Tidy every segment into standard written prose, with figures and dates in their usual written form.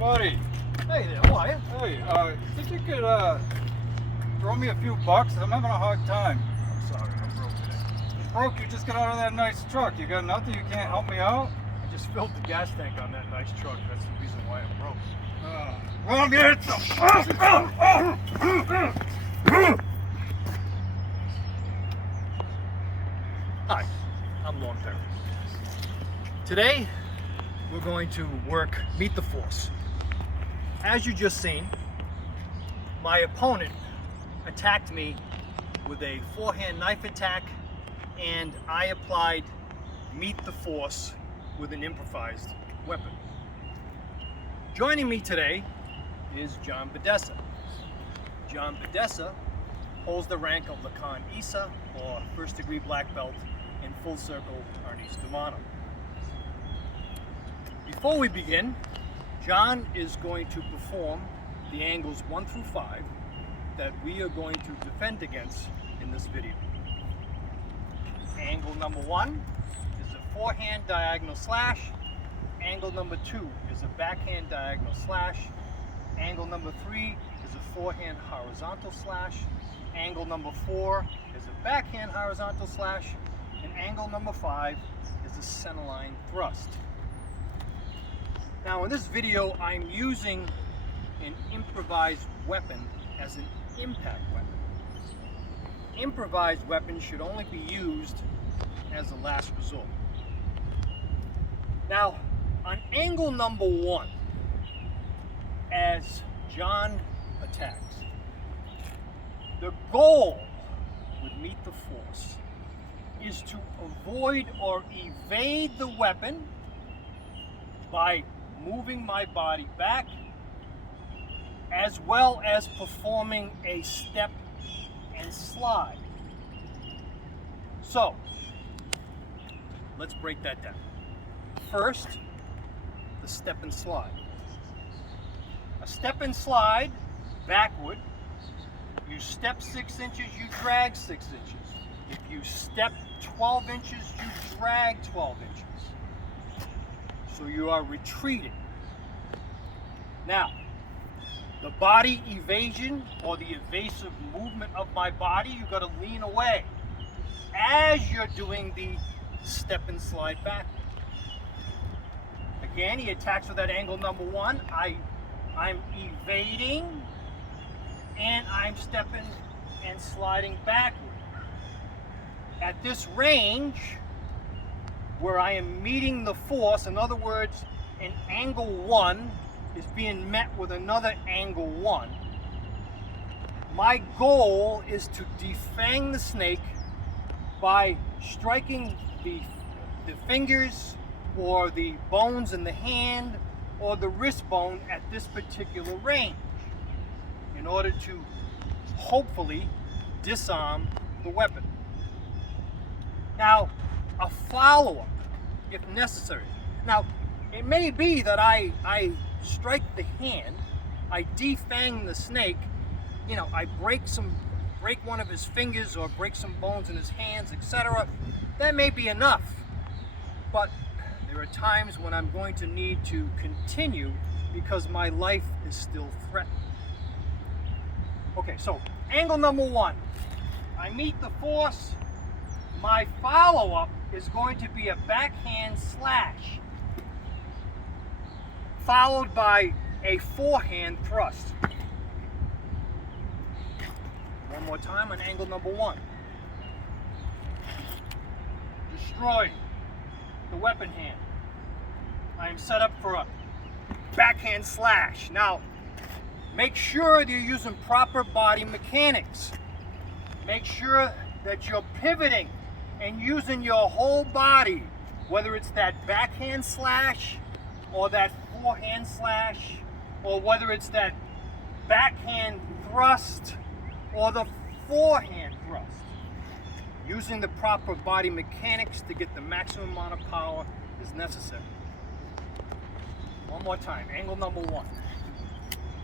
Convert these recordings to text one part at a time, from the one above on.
Buddy. Hey there, how are you? Hey, think you could throw me a few bucks? I'm having a hard time. I'm sorry, I'm broke today. Broke, you just got out of that nice truck. You got nothing? You can't help me out? I just filled the gas tank on that nice truck. That's the reason why I'm broke. Wrong answer! Hi, I'm Lorne J. Today, we're going to work Meet the Force. As you just seen, my opponent attacked me with a forehand knife attack, and I applied Meet the Force with an improvised weapon. Joining me today is John Bedessa. John Bedessa holds the rank of Lakan Lima, or first degree black belt in full Circle Arnis de Mano. Before we begin, John is going to perform the angles 1 through 5 that we are going to defend against in this video. Angle number 1 is a forehand diagonal slash. Angle number 2 is a backhand diagonal slash. Angle number 3 is a forehand horizontal slash. Angle number 4 is a backhand horizontal slash. And angle number 5 is a centerline thrust. Now in this video, I'm using an improvised weapon as an impact weapon. Improvised weapons should only be used as a last resort. Now, on angle number 1, as John attacks, the goal with Meet the Force is to avoid or evade the weapon by moving my body back, as well as performing a step and slide. So, let's break that down. First, the step and slide. A step and slide backward. You step 6 inches, you drag 6 inches. If you step 12 inches, you drag 12 inches. So you are retreating. Now, the body evasion or the evasive movement of my body, you got to lean away as you're doing the step and slide backward. Again, he attacks with that angle number 1. I'm evading and I'm stepping and sliding backward. At this range, where I am meeting the force, in other words, an angle 1 is being met with another angle 1. My goal is to defang the snake by striking the fingers or the bones in the hand or the wrist bone at this particular range in order to hopefully disarm the weapon. Now, a follow-up if necessary. Now, it may be that I strike the hand, I defang the snake, I break one of his fingers or break some bones in his hands, etc. That may be enough, but there are times when I'm going to need to continue because my life is still threatened. Okay, so angle number 1, I meet the force. My follow-up is going to be a backhand slash, followed by a forehand thrust. One more time on angle number 1. Destroy the weapon hand. I am set up for a backhand slash. Now, make sure that you're using proper body mechanics. Make sure that you're pivoting and using your whole body, whether it's that backhand slash or that forehand slash, or whether it's that backhand thrust or the forehand thrust. Using the proper body mechanics to get the maximum amount of power is necessary. One more time, angle number 1.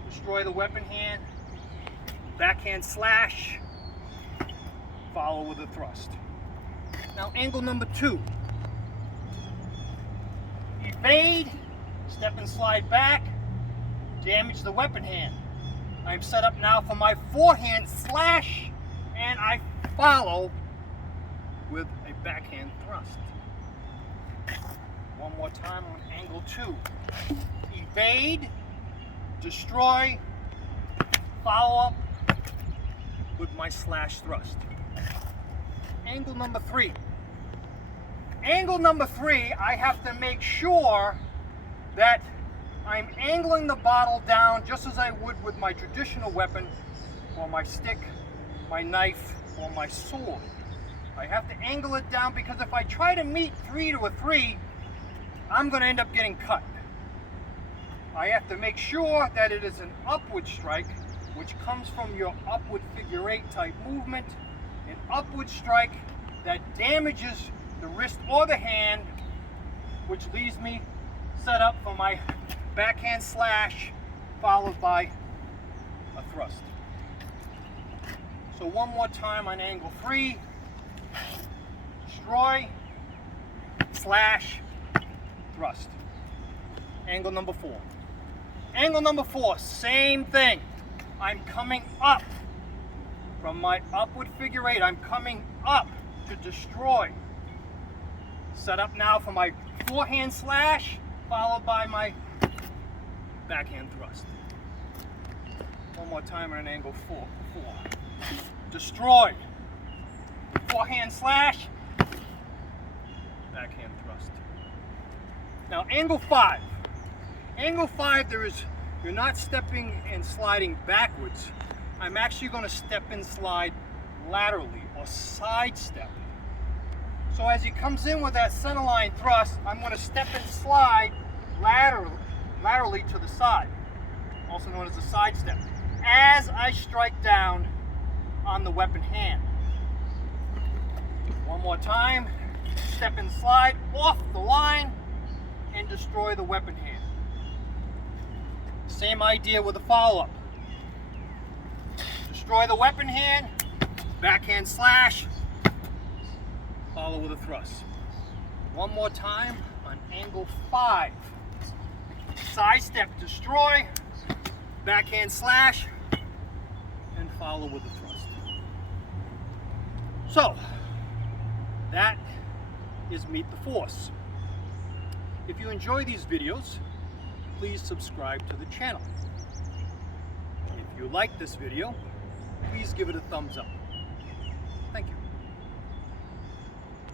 Destroy the weapon hand, backhand slash, follow with a thrust. Now angle number 2. Evade, step and slide back, damage the weapon hand. I'm set up now for my forehand slash, and I follow with a backhand thrust. One more time on angle 2. Evade, destroy, follow up with my slash thrust. Angle number 3. Angle number 3, I have to make sure that I'm angling the bottle down just as I would with my traditional weapon, or my stick, my knife, or my sword. I have to angle it down because if I try to meet 3 to a 3, I'm going to end up getting cut. I have to make sure that it is an upward strike, which comes from your upward figure 8 type movement, an upward strike that damages the wrist or the hand, which leaves me set up for my backhand slash followed by a thrust. So one more time on angle 3, destroy, slash, thrust. Angle number 4. Angle number 4, same thing. I'm coming up from my upward figure 8. I'm coming up to destroy. Set up now for my forehand slash, followed by my backhand thrust. One more time on an angle 4. Destroy. Forehand slash, backhand thrust. Now angle 5. Angle 5, you're not stepping and sliding backwards. I'm actually going to step and slide laterally or side step. So as he comes in with that centerline thrust, I'm going to step and slide laterally to the side, also known as a side step, as I strike down on the weapon hand. One more time, step and slide off the line and destroy the weapon hand. Same idea with a follow-up. Destroy the weapon hand, backhand slash, follow with a thrust. One more time on angle 5. Side step, destroy, backhand slash, and follow with a thrust. So, that is Meet the Force. If you enjoy these videos, please subscribe to the channel. If you like this video, please give it a thumbs up.